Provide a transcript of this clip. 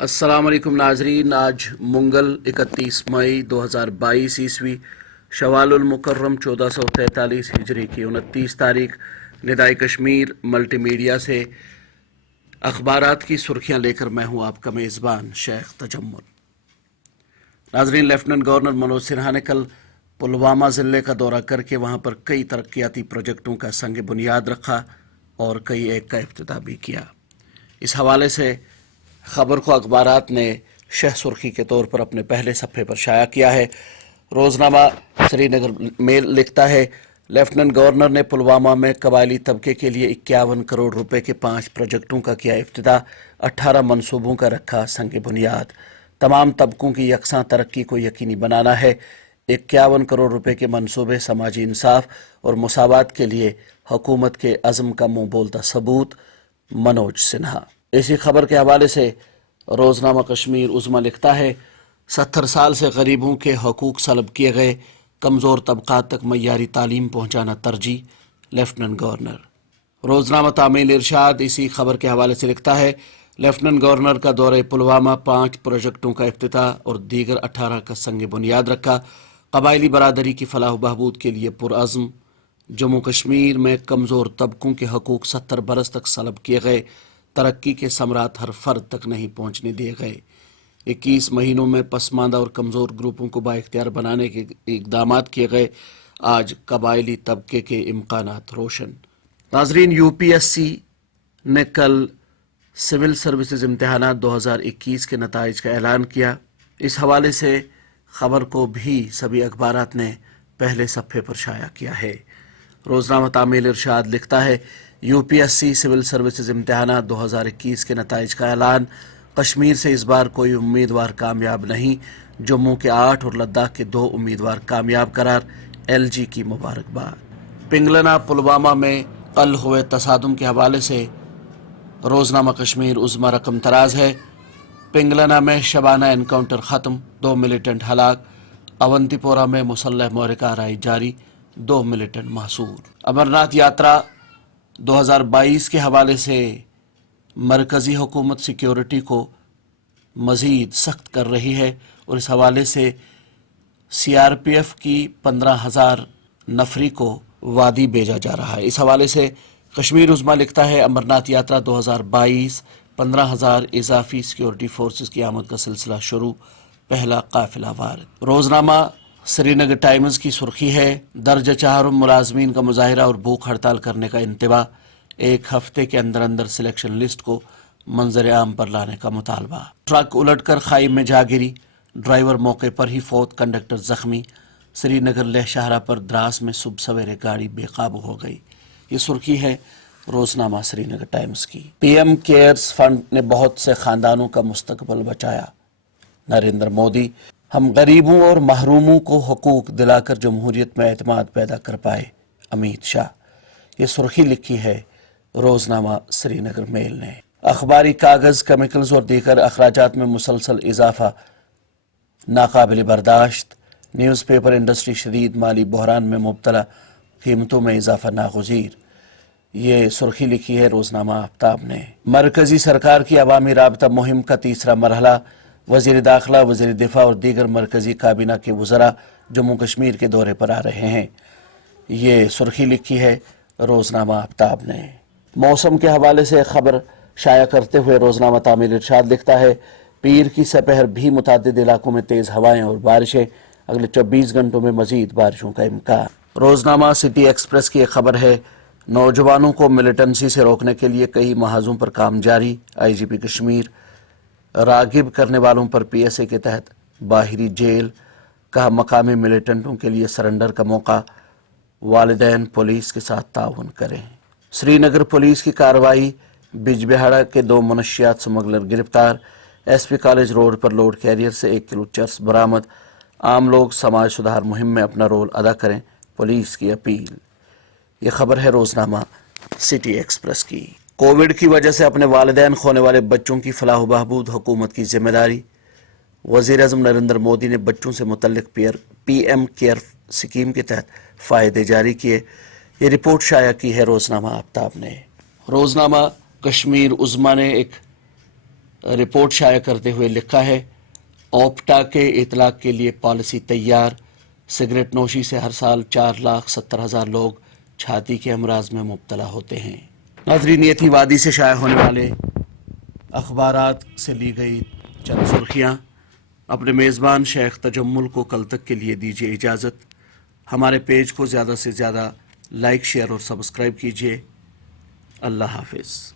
अस्सलाम वालेकुम नाजरीन। आज मंगल 31 मई 2022 ईस्वी शवालुल मुकर्रम 1443 हिजरी की 29 तारीख निदाए कश्मीर मल्टी मीडिया से अखबारात की सुर्खियां लेकर मैं हूं आपका मेज़बान शेख तजम्मुल। नाजरीन, लेफ्टिनेंट गवर्नर मनोज सिन्हा ने कल पुलवामा ज़िले का दौरा करके वहां पर कई तरक्याती प्रोजेक्टों का संग बुनियाद रखा और कई एक का इफ्तिताह भी किया। इस हवाले से खबर को अखबारात ने शह सुर्खी के तौर पर अपने पहले सफ़े पर शाया किया है। रोज़नामा श्रीनगर मेल लिखता है, लेफ्टिनेंट गवर्नर ने पुलवामा में कबायली तबके के लिए 51 करोड़ रुपए के 5 प्रोजेक्टों का किया इफ्तिताह, 18 मनसूबों का रखा संग बुनियाद। तमाम तबकों की यकसां तरक्की को यकीनी बनाना है। 51 करोड़ रुपए के मनसूबे समाजी इंसाफ और मुसावात के लिए हुकूमत के अज़्म का मुंह बोलता सबूत। मनोज सिन्हा। इसी खबर के हवाले से रोज़नामा कश्मीर उज़्मा लिखता है, 70 साल से गरीबों के हकूक़ सलब किए गए, कमज़ोर तबक़ात तक मय्यारी तालीम पहुँचाना तरजीह, लेफ्टिनेंट गवर्नर। रोज़नामा तामील इरशाद इसी खबर के हवाले से लिखता है, लेफ्टिनेंट गवर्नर का दौरे पुलवामा 5 प्रोजेक्टों का इफ्तिताह और दीगर 18 का संग बुनियाद रखा। कबायली बरादरी की फलाह बहबूद के लिए पुरअज़्म। जम्मू कश्मीर में कमज़ोर तबकों के हकूक़ 70 बरस तक सलब किए गए, तरक्की के समरात हर फर्द तक नहीं पहुंचने दिए गए। 21 महीनों में पसमानदा और कमज़ोर ग्रुपों को बाइख्तियार बनाने के इक़दामात किए गए। आज कबायली तबके के इम्कानात रोशन। नाज़रीन, यूपीएससी ने कल सिविल सर्विसेज इम्तिहानात 2021 के नताइज का ऐलान किया। इस हवाले से खबर को भी सभी अखबारात ने पहले सफ़े पर शाया किया है। रोज़नामा तामील इरशाद लिखता है, यूपीएससी सिविल सर्विसेज इम्तिहानात 2021 के नताइज का ऐलान। कश्मीर से इस बार कोई उम्मीदवार कामयाब नहीं। जम्मू के 8 और लद्दाख के 2 उम्मीदवार कामयाब करार, एलजी की मुबारकबाद। पिंगलना पुलवामा में कल हुए तसादुम के हवाले से रोज़नामा कश्मीर उज़्मा रकम तराज है। पिंगलना में शबाना एनकाउंटर ख़त्म, 2 मिलिटेंट हलाक। अवंतीपोरा में मुसल्लह मोहरिका आराई जारी, 2 मिलिटेंट महसूर। अमरनाथ यात्रा 2022 के हवाले से मरकज़ी हुकूमत सिक्योरिटी को मज़ीद सख्त कर रही है और इस हवाले से सीआरपीएफ की 15,000 नफरी को वादी भेजा जा रहा है। इस हवाले से कश्मीर उज़्मा लिखता है, अमरनाथ यात्रा 2022 15,000 इजाफी सिक्योरिटी फोर्सेस की आमद का सिलसिला शुरू, पहला काफिला वारद। रोज़नामा श्रीनगर टाइम्स की सुर्खी है, दर्ज 4 मुलाजमीन का मुजाहिरा और भूख हड़ताल करने का इंतबा, 1 हफ्ते के अंदर अंदर सिलेक्शन लिस्ट को मंजर आम पर लाने का मुतालबा। ट्रक उलटकर खाई में जा गिरी, ड्राइवर मौके पर ही फौत, कंडक्टर जख्मी। श्रीनगर लेह शाहरा पर द्रास में सुबह सवेरे गाड़ी बेकाबू हो गई। ये सुर्खी है रोज़नामा श्रीनगर टाइम्स की। पीएम केयर्स फंड ने बहुत से खानदानों का मुस्तकबल बचाया, नरेंद्र मोदी। हम गरीबों और महरूमों को हुकूक दिलाकर जमहूरियत में एतमाद पैदा कर पाए, अमित शाह। ये सुर्खी लिखी है रोज़नामा श्रीनगर मेल ने। अखबारी कागज़, केमिकल्स और दीगर अखराजात में मुसलसल इजाफा नाकाबिल बर्दाश्त। न्यूज़पेपर इंडस्ट्री शदीद माली बहरान में मुब्तला, कीमतों में इजाफा नागुज़ीर। ये सुर्खी लिखी है रोज़नामा आफ्ताब ने। मरकज़ी सरकार की अवामी राबता मुहिम का तीसरा मरहला, वज़ीर दाखिला, वज़ीर दिफा और दीगर मरकज़ी काबीना के वज़रा जम्मू कश्मीर के दौरे पर आ रहे हैं। ये सुर्खी लिखी है रोज़नामा आफ्ताब ने। मौसम के हवाले से खबर शाया करते हुए रोज़नामा तामील इरशाद लिखता है, पीर की सपहर भी मुतादिद इलाकों में तेज़ हवाएं और बारिशें, अगले 24 घंटों में मज़ीद बारिशों का इम्कान। रोज़नामा सिटी एक्सप्रेस की एक खबर है, नौजवानों को मिलिटेंसी से रोकने के लिए कई महाजों पर काम जारी। आईजीपी कश्मीर रागिब करने वालों पर पीएसए के तहत बाहरी जेल, कहा मकामी मिलिटेंटों के लिए सरेंडर का मौका, वालिदैन पुलिस के साथ ताउन करें। श्रीनगर पुलिस की कार्रवाई, बिजबिहाड़ा के 2 मनशियात स्मगलर गिरफ्तार। एसपी कॉलेज रोड पर लोड कैरियर से 1 किलो चर्स बरामद। आम लोग समाज सुधार मुहिम में अपना रोल अदा करें, पुलिस की अपील। ये खबर है रोज़नामा सिटी एक्सप्रेस की। कोविड की वजह से अपने वालिदैन खोने वाले बच्चों की फलाह बहबूद हुकूमत की जिम्मेदारी। वज़ीर आज़म नरेंद्र मोदी ने बच्चों से मुतल्लिक पीएम केयर स्कीम के तहत फ़ायदे जारी किए। ये रिपोर्ट शाया की है रोज़नामा आफ्ताब ने। रोज़नामा कश्मीर उज़्मा ने एक رپورٹ شائع کرتے ہوئے لکھا ہے، اوپٹا کے اطلاق کے لیے پالیسی تیار، سگریٹ نوشی سے ہر سال 4,70,000 لوگ چھاتی کے امراض میں مبتلا ہوتے ہیں۔ ناظرین، یہ تھی وادی سے شائع ہونے والے اخبارات سے لی گئی چند سرخیاں۔ اپنے میزبان شیخ تجمل کو کل تک کے لیے دیجیے اجازت۔ ہمارے پیج کو زیادہ سے زیادہ لائک، شیئر اور سبسکرائب کیجیے۔ اللہ حافظ۔